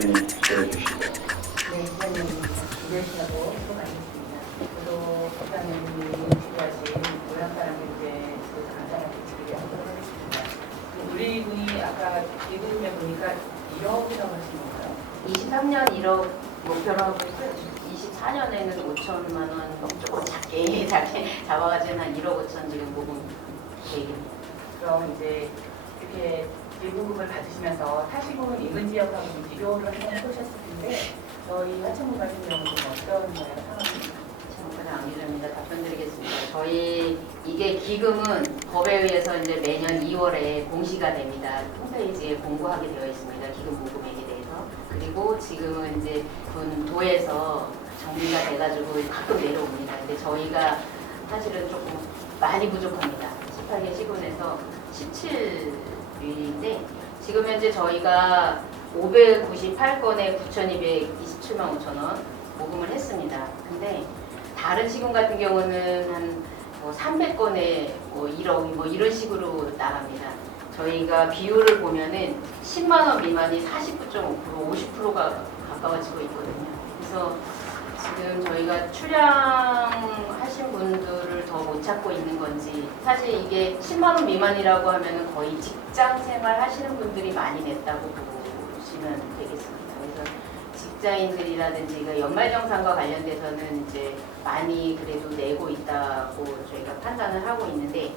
네, 기자님 기대하고 수고하셨습니다. 저도 국장님이 주도하신 모양 사람들께 저도 감사하게 드리려 하도록 하겠습니다. 우리 아까 기금에 보니까 1억이라고 하신 건가요? 23년 1억 목표로 하고 있어요. 24년에는 5천만 원 조금 작게 작게 잡아가지고 한 1억 5천 지금 모금 계획입니다. 그럼 이제 이렇게 일부금을 받으시면서 사시군 인근 지역하고 좀 비교를 한번 해보셨을 텐데 저희 하천군 같은 경우는 어떤? 정부장 안기자입니다. 답변드리겠습니다. 저희 이게 기금은 법에 의해서 이제 매년 2월에 공시가 됩니다. 홈페이지에 공고하게 되어 있습니다. 기금 모금액에 대해서. 그리고 지금은 이제 군 도에서 정리가 돼가지고 가끔 내려옵니다. 근데 저희가 사실은 조금 많이 부족합니다. 18개 시군에서 17위인데 지금 현재 저희가 598건에 9,227만 5천 원 모금을 했습니다. 근데 다른 시군 같은 경우는 한 뭐 300건에 뭐 1억 뭐 이런 식으로 나갑니다. 저희가 비율을 보면은 10만 원 미만이 49.5% 50%가 가까워지고 있거든요. 그래서 지금 저희가 출량하신 분들을 더 못 찾고 있는 건지 사실 이게 10만 원 미만이라고 하면은 거의 직장 생활 하시는 분들이 많이 냈다고 보시면 되겠습니다. 그래서 직장인들이라든지 그 연말정산과 관련돼서는 이제 많이 그래도 내고 있다고 저희가 판단을 하고 있는데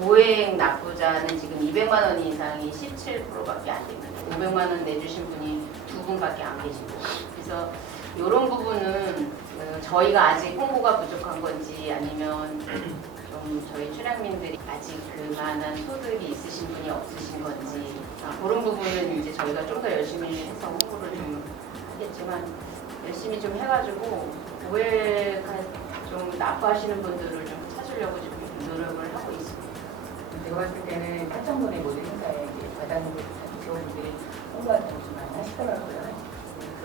고액 납부자는 지금 200만 원 이상이 17%밖에 안 됩니다. 500만 원 내주신 분이 두 분밖에 안 계시고 그래서 이런 부분은 어, 저희가 아직 홍보가 부족한 건지 아니면 좀 저희 출향민들이 아직 그만한 소득이 있으신 분이 없으신 건지 아, 그런 부분은 이제 저희가 좀 더 열심히 해서 홍보를 좀 하겠지만 열심히 좀 해가지고 고액 좀 납부하시는 분들을 좀 찾으려고 지금 노력을 하고 있습니다. 제가 봤을 때는 하천군의 모든 행사에 이제 과장님들 직원분들이 홍보하는 좀 많이 하시더라고요.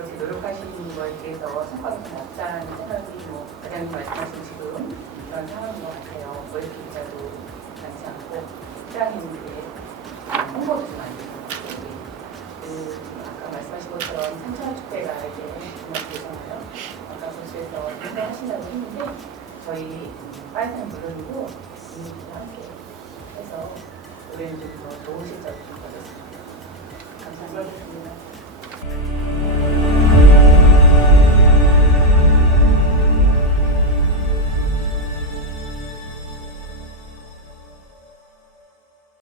그렇게 노력하시는 거에 대해서 성과가 좀 없다는 생각이 뭐 과장님 말씀하신 지금 그런 상황인 것 같아요. 뭐 이렇게 기자도 많지 않고 시장님들의 홍보도 좀 안 되고 그 아까 말씀하신 것처럼 산천 축제가 이제 진행되잖아요. 아까 도시에서 행사하신다고 했는데 저희 파이터는 물론이고 국민들과 함께 해서 올해는 좀더 좋은 실적을 좀 거뒀습니다. 감사합니다.